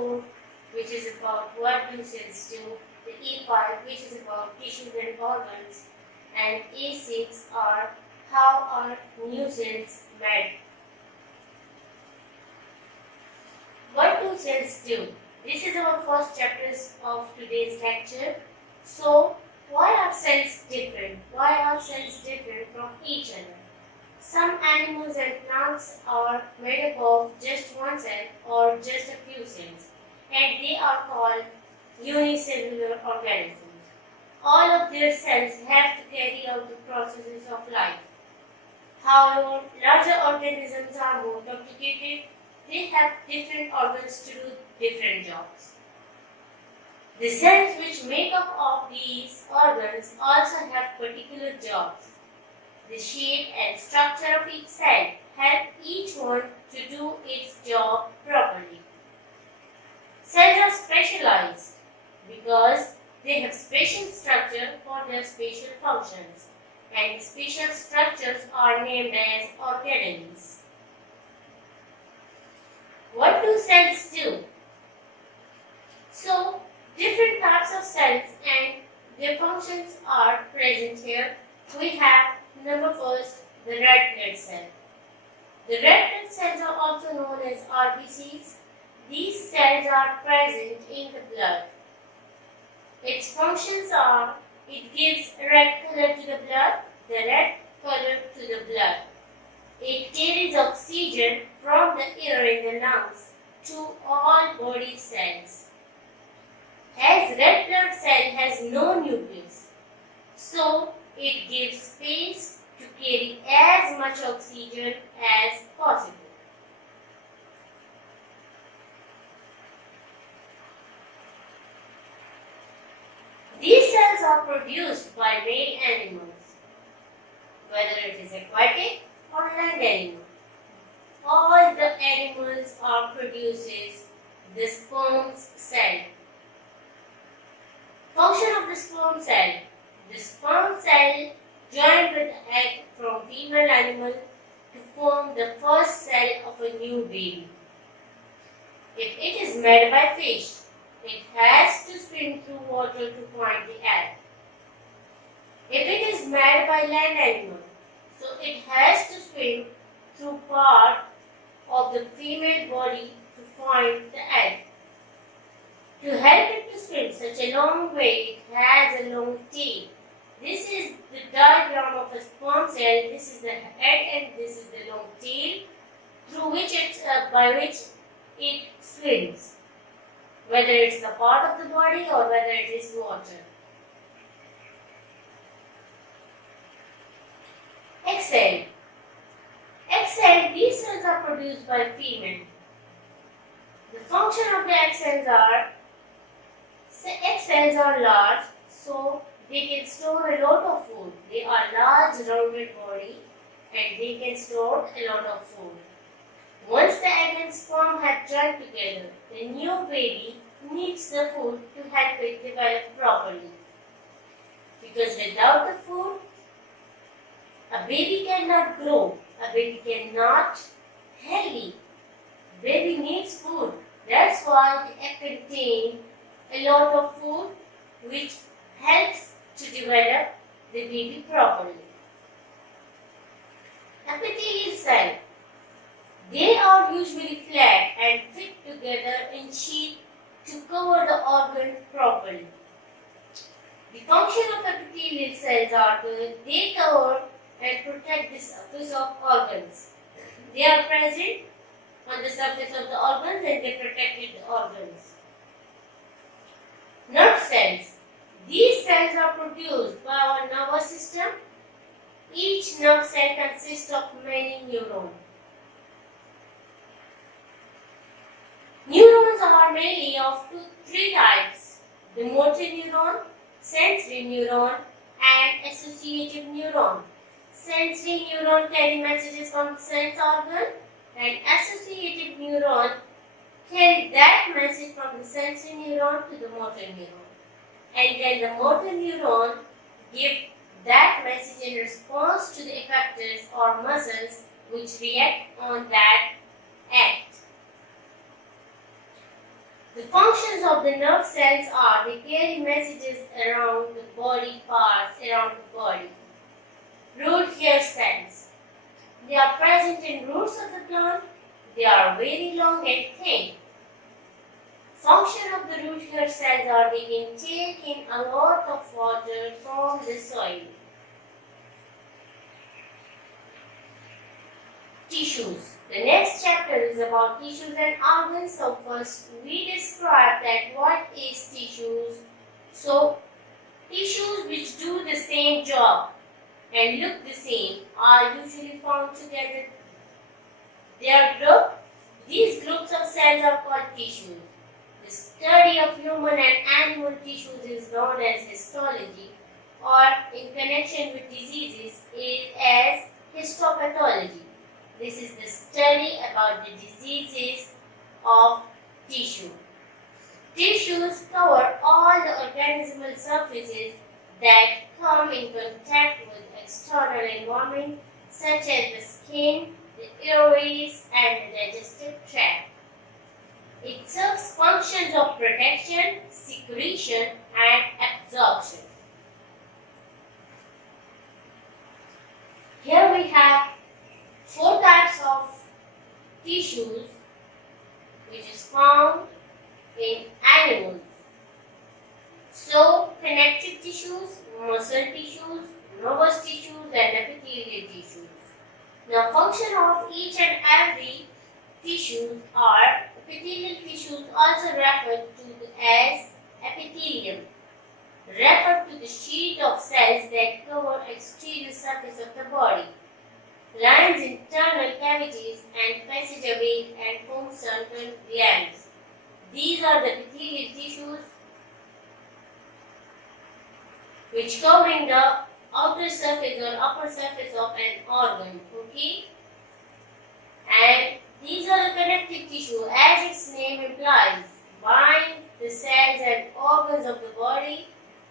E4, which is about what do cells do, the E5, which is about tissues and organs, and A6 are how are new cells made. What do cells do? This is our first chapter of today's lecture. So, why are cells different? Why are cells different from each other? Some animals and plants are made up of just one cell or just a few cells, and they are called unicellular organisms. All of their cells have to carry out the processes of life. However, larger organisms are more complicated. They have different organs to do different jobs. The cells which make up of these organs also have particular jobs. The shape and structure of each cell help each one to do its job properly. Cells are specialized because they have special structure for their special functions, and special structures are named as organelles. What do cells do? So, different types of cells and their functions are present here. We have number first, the red blood cell. The red blood cells are also known as RBCs. These cells are present in the blood. Its functions are, it gives red color to the blood, the red color to the blood. It carries oxygen from the air in the lungs to all body cells. As red blood cell has no nucleus, so it gives space to carry as much oxygen as possible. These cells are produced by male animals, whether it is aquatic or land animal. All the animals are produces the sperm cell. Function of the sperm cell. The sperm cell joined with the egg from female animal to form the first cell of a new baby. If it is made by fish, it has to swim through water to find the egg. If it is made by land animal, so it has to swim through part of the female body to find the egg. To help it to swim such a long way, it has a long tail. This is the diagram of a sperm cell. This is the head and this is the long tail through which by which it swims, whether it's the part of the body or whether it is water. Egg cell. Egg cell, these cells are produced by female. The function of the egg cells are large, so they can store a lot of food. They are large rounded body and they can store a lot of food. Once the egg and sperm have joined together, the new baby needs the food to help it develop properly. Because without the food, a baby cannot grow. A baby cannot healthy. Baby needs food. That's why the egg contains a lot of food which helps to develop the baby properly. Epithelial cell. They are usually flat and fit together in sheath to cover the organ properly. The function of epithelial cells are to they cover and protect the surface of organs. They are present on the surface of the organs and they protect the organs. Nerve cells. These cells are produced by our nervous system. Each nerve cell consists of many neurons. Neurons are mainly of three types: the motor neuron, sensory neuron, and associative neuron. Sensory neuron carry messages from the sense organ, and associative neuron carry that message from the sensory neuron to the motor neuron. And then the motor neuron give that message in response to the effectors or muscles which react on that act. The functions of the nerve cells are they carry messages around the body parts, around the body. Root hair cells. They are present in roots of the plant. They are very long and thin. Function of the root hair cells are they can take in a lot of water from the soil. Tissues. The next chapter is about tissues and organs. So first we describe that what is tissues. So tissues which do the same job and look the same are usually found together. They are grouped. These groups of cells are called tissues. The study of human and animal tissues is known as histology, or in connection with diseases is as histopathology. This is the study about the diseases of tissue. Tissues cover all the organismal surfaces that come in contact with external environment such as the skin, the airways and the digestive tract. It serves functions of protection, secretion and absorption. Here we have 4 types of tissues which is found in animals. So, connective tissues, muscle tissues, nervous tissues and epithelial tissues. The function of each and every tissues are epithelial tissues, also referred to as epithelium, refer to the sheet of cells that cover exterior surface of the body, lines internal cavities and passageways and form certain glands. These are the epithelial tissues which covering the outer surface or upper surface of an organ. Okay? And these are the connective tissue, as its name implies, bind the cells and organs of the body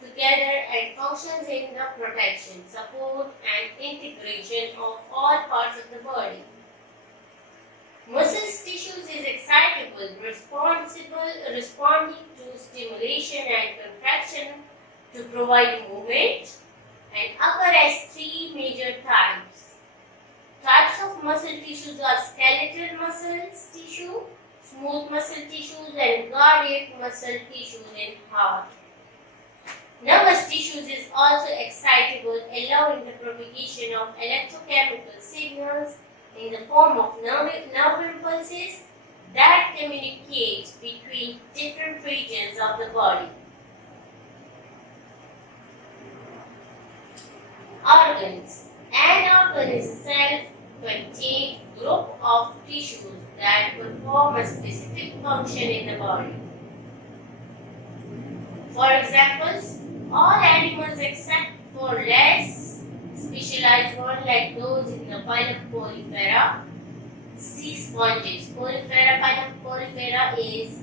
together and functions in the protection, support and integration of all parts of the body. Muscle tissues is excitable, responding to stimulation and contraction to provide movement and occur as 3 major types. Types of muscle tissues are skeletal muscle tissue, smooth muscle tissues and cardiac muscle tissues in heart. Nervous tissues is also excitable, allowing the propagation of electrochemical signals in the form of nerve impulses that communicate between different regions of the body. Organs. An organ is a self-contained group of tissues that perform a specific function in the body. For examples, all animals except for less specialized ones like those in the phylum Polyphera, sea sponges. Phylum Polyphera is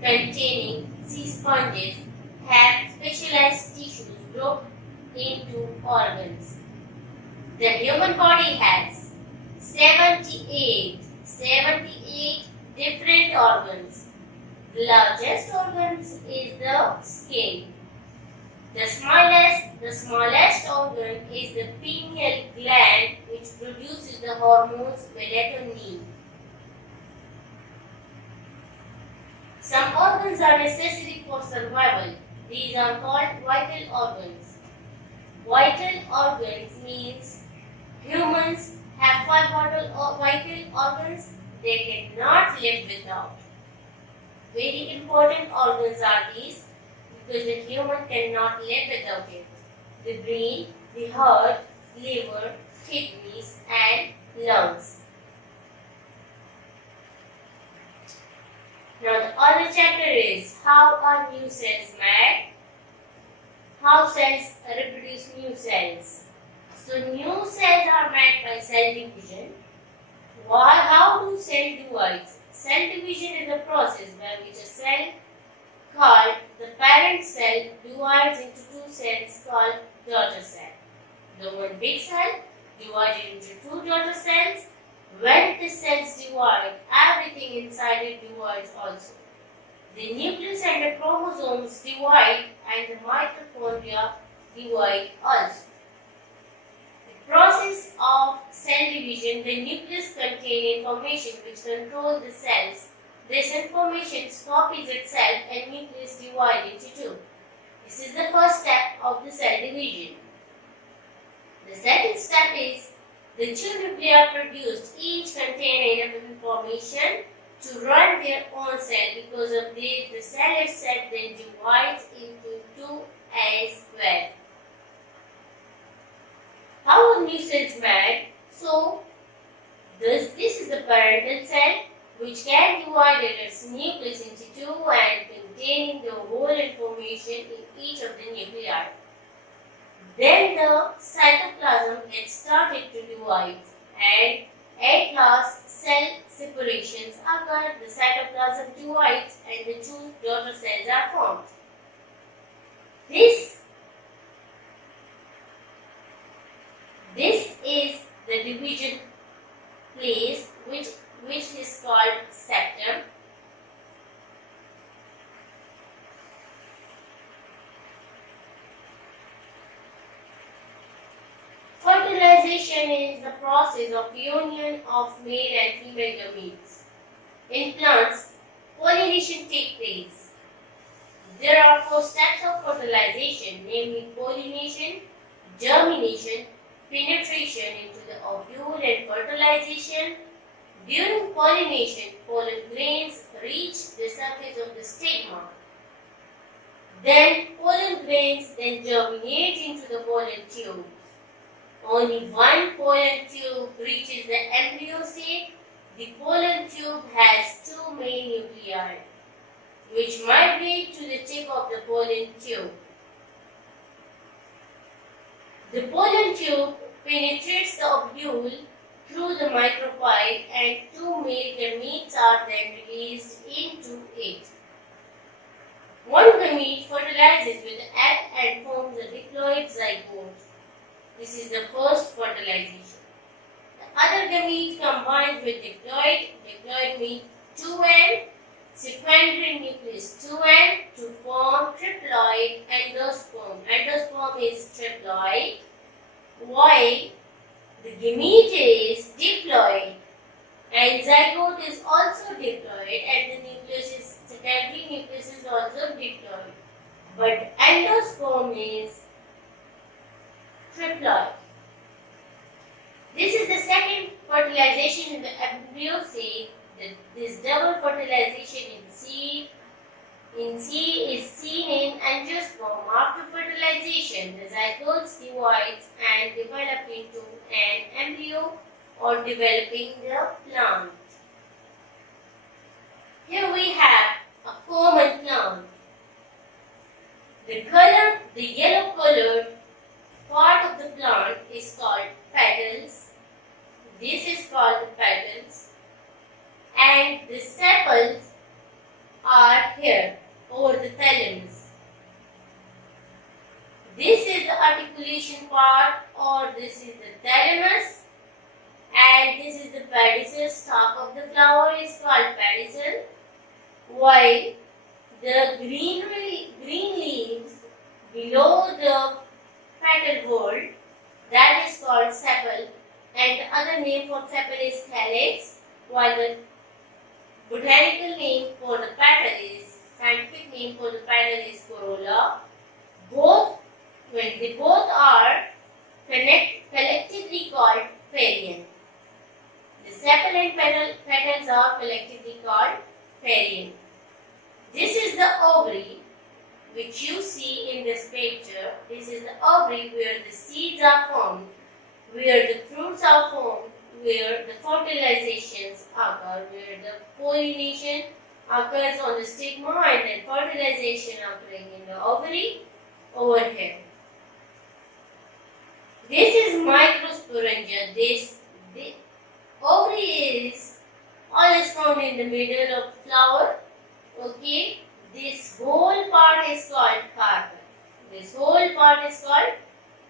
containing sea sponges, have specialized tissues grouped into organs. The human body has 78 different organs. The largest organs is the skin. The smallest organ is the pineal gland, which produces the hormones melatonin. Some organs are necessary for survival. These are called vital organs. Vital organs means humans have 5 vital organs they cannot live without. Very important organs are these because the human cannot live without it. The brain, the heart, liver, kidneys and lungs. Now the other chapter is how are new cells made? How cells reproduce new cells. So new cells are made by cell division. How do cells divide? Cell division is a process by which a cell called the parent cell divides into 2 cells called daughter cell. The one big cell divided into 2 daughter cells. When the cells divide, everything inside it divides also. The nucleus and the chromosomes divide and the mitochondria divide also. The process of cell division, the nucleus contains information which controls the cells. This information copies itself and nucleus divided into two. This is the first step of the cell division. The second step is the two nuclei produced, each contain enough information to run their own cell. Because of this, the cell itself then divides into two as well. How are new cells made? So, this is the parental cell which can divide its nucleus into two and containing the whole information in each of the nuclei. Then the cytoplasm gets started to divide and at last cell separations occur, the cytoplasm divides and the two daughter cells are formed. This is the division place which is called septum. Fertilization is the process of union of male and female gametes. In plants, pollination takes place. There are 4 steps of fertilization, namely pollination, germination, penetration into the ovule and fertilization. During pollination, pollen grains reach the surface of the stigma. Then pollen grains then germinate into the pollen tubes. Only one pollen tube reaches the embryo sac. The pollen tube has 2 main nuclei, which migrate to the tip of the pollen tube. The pollen tube penetrates the ovule through the micropyle and 2 male gametes are then released into it. One gamete fertilizes with the egg and forms a diploid zygote. This is the first fertilization. The other gamete combines with diploid. Diploid means 2N, secondary nucleus 2N to form triploid endosperm. Endosperm is triploid, while the gamete is diploid and zygote is also diploid and the nucleus is secondary nucleus is also diploid. But endosperm is triploid. This is the second fertilization in the embryo sac. This double fertilization in C is seen in angiosperm. After fertilization, the zygotes divides and develop into an embryo or developing the plant. Here we have a common plant. The yellow colored part of the plant is called petals. This is called the petals. And the sepals are here over the thalamus. This is the articulation part, or this is the thalamus, and this is the pedicel. Stalk of the flower is called pedicel, while the green leaves below the petal whorl, that is called sepal, and the other name for sepal is calyx, while the botanical name for the petal is, scientific name for the petal is corolla. They both are collectively called perianth. The sepal and petals are collectively called perianth. This is the ovary which you see in this picture. This is the ovary where the seeds are formed, where the fruits are formed, where the fertilizations occur, where the pollination occurs on the stigma and then fertilization occurring in the ovary over here. This is microsporangia. The ovary is always found in the middle of flower. Okay, this whole part is called carpel. This whole part is called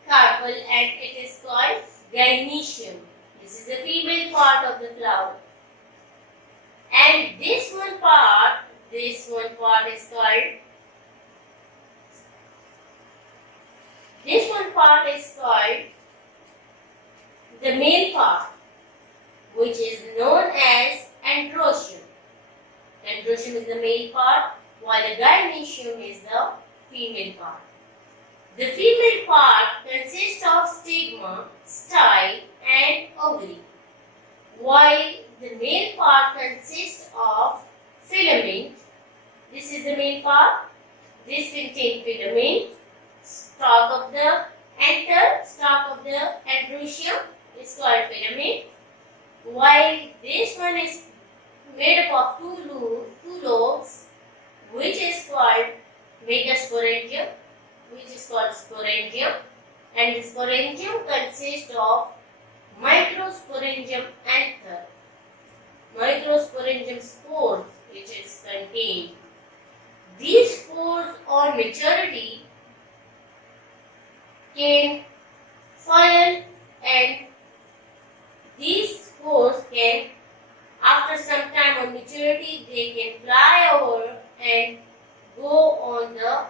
carpel and it is called gynoecium. This is the female part of the flower. And this one part part is called the male part, which is known as androecium. Androecium is the male part, while the gynoecium is the female part. The female part consists of stigma, style, and ovary, while the male part consists of filament. This is the male part. This contains filament, stalk of the anther, stalk of the androecium is called filament, while this one is made up of two lobes, which is called megasporangium, and the sporangium consists of microsporangium anther, microsporangium spores, which is contained. These spores on maturity can funnel, and these spores can, after some time on maturity, they can fly over and go on the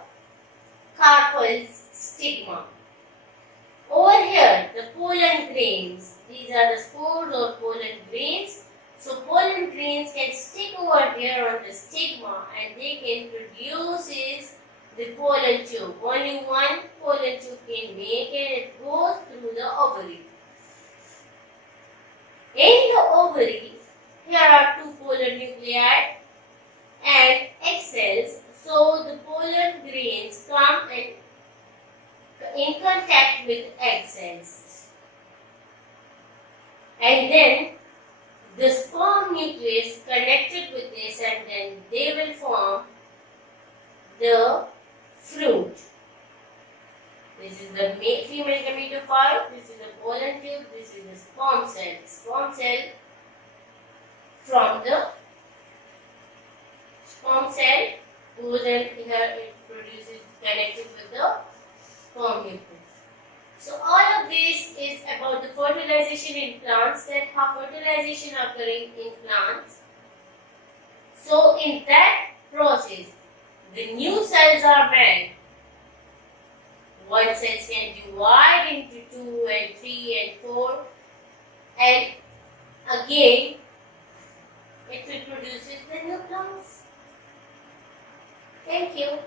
carpel's stigma. Over here, the pollen grains. These are the spores or pollen grains. So pollen grains can stick over here on the stigma, and they can produce the pollen tube. Only one pollen tube can make, and it goes through the ovary. In the ovary, here are two polar nuclei and egg cells. So the pollen grains come and in contact with egg cells, and then the sperm nucleus connected with this, and then they will form the fruit. This is the female gametophyte, this is the pollen tube, this is the sperm cell. Sperm cell, from the sperm cell goes and here it produces connected with the sperm nucleus. So all of this is about the fertilization in plants, that how fertilization occurring in plants. So in that process, the new cells are made. One cells can divide into 2 and 3 and 4, and again it will produce the new plants. Thank you.